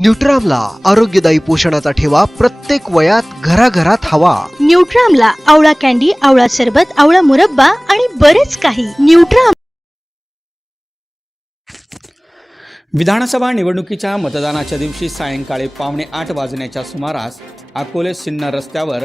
न्यूट्रामला आरोग्यदायी पोषणाचा ठेवा प्रत्येक वयात घराघरात हवा. न्यूट्रामला आवळा कॅन्डी आवळा सरबत आवळा मुरब्बा आणि बरेच काही. न्यूट्राम विधानसभा निवडणुकीच्या मतदानाच्या दिवशी सायंकाळी पावणे आठ वाजण्याच्या सुमारास अकोले सिन्नर रस्त्यावर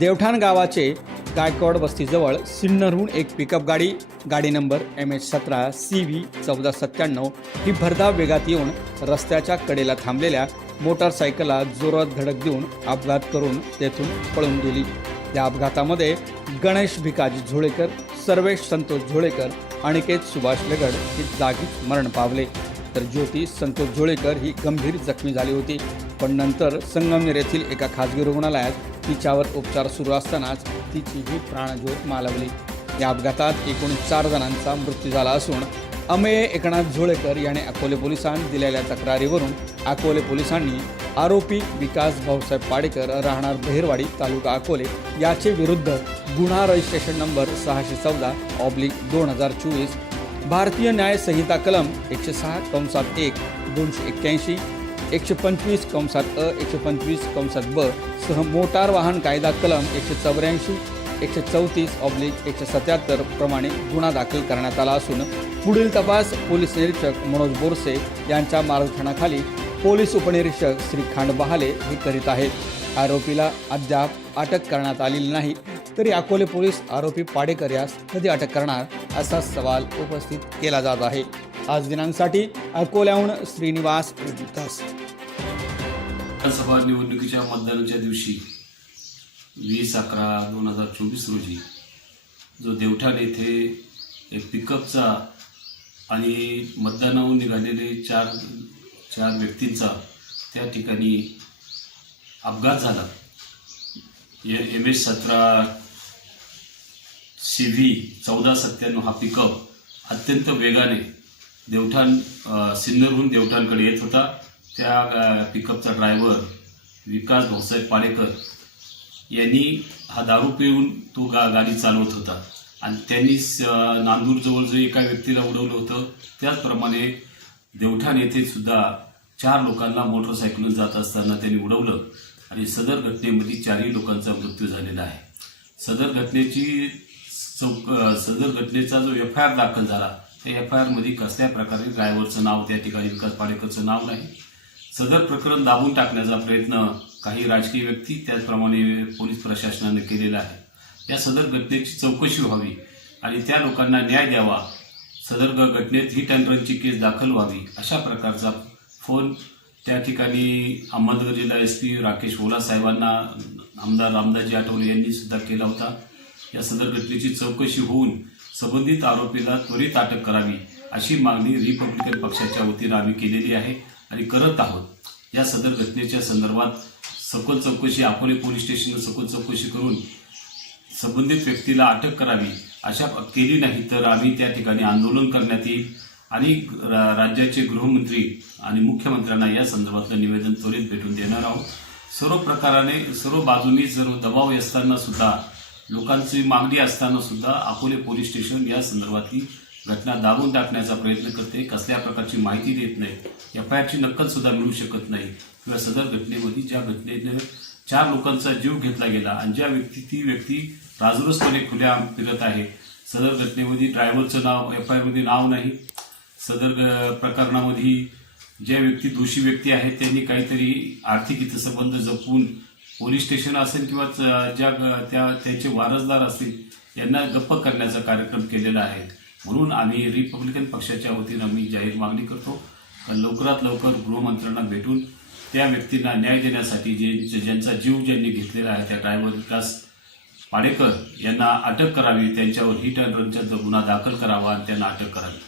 देवठाण गावाचे गायकवाड वस्तीजवळ सिन्नरहून एक पिकअप गाडी गाडी नंबर एम एच सतरा सी व्ही चौदा सत्त्याण्णव ही भरधाव वेगात येऊन रस्त्याच्या कडेला थांबलेल्या मोटारसायकलला जोरात धडक देऊन अपघात करून तेथून पळून गेली. या अपघातामध्ये गणेश भिकाजी झोळेकर सर्वेश संतोष झोळेकर अनिकेत सुभाष लगड हे जागीच मरण पावले. तर ज्योती संतोष झुळेकर ही गंभीर जखमी झाली होती. पण नंतर संगमनेर येथील एका खाजगी रुग्णालयात तिच्यावर उपचार सुरू असतानाच तिची ही प्राणज्योत मालवली. या अपघातात एकूण चार जणांचा मृत्यू झाला असून अमेय एकनाथ झोळेकर याने अकोले पोलिसांनी दिलेल्या तक्रारीवरून अकोले पोलिसांनी आरोपी विकास भाऊसाहेब पाडेकर राहणार बहिरवाडी तालुका अकोले याचे विरुद्ध गुन्हा रजिस्ट्रेशन नंबर सहाशे चौदा ऑब्लिक दोन हजार चोवीस भारतीय न्याय संहिता कलम एकशे सहा कंसात एक दोनशे एक्क्याऐंशी एकशे पंचवीस कंसात अ एकशे पंचवीस कंसात ब सह मोटार वाहन कायदा कलम एकशे चौऱ्याऐंशी एकशे चौतीस ऑब्लिक एकशे सत्याहत्तर प्रमाणे गुन्हा दाखल करण्यात आला असून पुढील तपास पोलीस निरीक्षक मनोज बोरसे यांच्या मार्गदर्शनाखाली पोलीस उपनिरीक्षक श्रीखांड बहाले हे करीत आहेत. आरोपीला अद्याप अटक करण्यात आलेली नाही तरी अकोले पोलीस आरोपी पाडेकर यास कधी अटक करणार असा सवाल उपस्थित केला जात आहे. आज दिनांकसाठी अकोल्याहून श्रीनिवास दास विधानसभा निवडणुकीच्या मतदानाच्या दिवशी वीस अकरा दोन हजार चोवीस रोजी जो देवठाण येथे एक पिकअपचा आणि मतदानाहून निघालेले चार चार व्यक्तींचा त्या ठिकाणी अपघात झाला. एम एस सतरा सी व्ही चौदा सत्त्याण्णव हा पिकअप अत्यंत वेगाने देवठाण सिन्नरहून देवठाणकडे येत होता. त्या पिकअपचा ड्रायव्हर विकास भाऊसाहेब पाडेकर यांनी हा दारू पिऊन तो गा गाडी चालवत होता. आणि त्यांनी स- नांदूरजवळ जो एका व्यक्तीला उडवलं होतं त्याचप्रमाणे देवठाण येथे सुद्धा चार लोकांना मोटरसायकलून जात असताना त्यांनी उडवलं. आणि सदर घटनेमध्ये चारही लोकांचा मृत्यू झालेला आहे. सदर घटनेची चौक सदर घटनेचा जो एफ आय आर दाखल झाला त्या एफ आय आरमध्ये कसल्या प्रकारे ड्रायव्हरचं नाव त्या ठिकाणी विकास पाडेकरचं नाव नाही. सदर प्रकरण दाबून टाकण्याचा प्रयत्न काही राजकीय व्यक्ती त्याचप्रमाणे पोलीस प्रशासनाने केलेला आहे. या सदर घटनेची चौकशी व्हावी आणि त्या लोकांना न्याय द्यावा. सदर ग- घटनेत हिट अँड रनची केस दाखल व्हावी अशा प्रकारचा फोन त्या ठिकाणी अहमदनगर जिल्हा एस पी राकेश ओला साहेबांना आमदार रामदासजी आठवले यांनी सुद्धा केला होता. या सदर घटनेची चौकशी होऊन संबंधित आरोपीला त्वरित अटक करावी अशी मागणी रिपब्लिकन पक्षाच्या वतीनं आम्ही केलेली आहे. आणि करत आहोत. या सदर घटनेच्या संदर्भात सखोल चौकशी अकोले पोलीस स्टेशननं सखोल चौकशी करून संबंधित व्यक्तीला अटक करावी अशा केली नाही तर आम्ही त्या ठिकाणी आंदोलन करण्यात येईल आणि रा- राज्याचे गृहमंत्री आणि मुख्यमंत्र्यांना या संदर्भातलं निवेदन त्वरित भेटून देणार आहोत. सर्व प्रकाराने सर्व बाजूंनी सर्व दबाव असताना सुद्धा लोकांची मागणी असताना सुद्धा अकोले पोलीस स्टेशन या संदर्भातली घटना दाबून टाकण्याचा प्रयत्न करते कसल्या प्रकारची माहिती देत नाही एफ आय आरची नक्कल सुद्धा मिळू शकत नाही. किंवा सदर घटनेमध्ये ज्या घटनेनं चार लोकांचा जीव घेतला गेला आणि ज्या व्यक्ती ती व्यक्ती राजरोसपणे खुल्या फिरत आहे. सदर घटनेमध्ये ड्रायव्हरचं नाव एफ आय आरमध्ये नाव नाही. सदर प्रकरणामध्ये ज्या व्यक्ती दोषी व्यक्ती आहेत त्यांनी काहीतरी आर्थिक हितसंबंध जपून पोलीस स्टेशन असेल किंवा ज्या त्या त्यांचे वारसदार असतील यांना गप्प करण्याचा कार्यक्रम केलेला आहे. म्हणून आम्ही रिपब्लिकन पक्षाच्या वतीनं आम्ही जाहीर मागणी करतो का लवकरात लवकर गृहमंत्र्यांना भेटून त्या व्यक्तींना न्याय देण्यासाठी जे ज्यांचा जीव ज्यांनी घेतलेला आहे त्या ड्रायव्हर विकास पाडेकर यांना अटक करावी त्यांच्यावर हिट अँड रनचा गुन्हा दाखल करावा आणि त्यांना अटक करावी.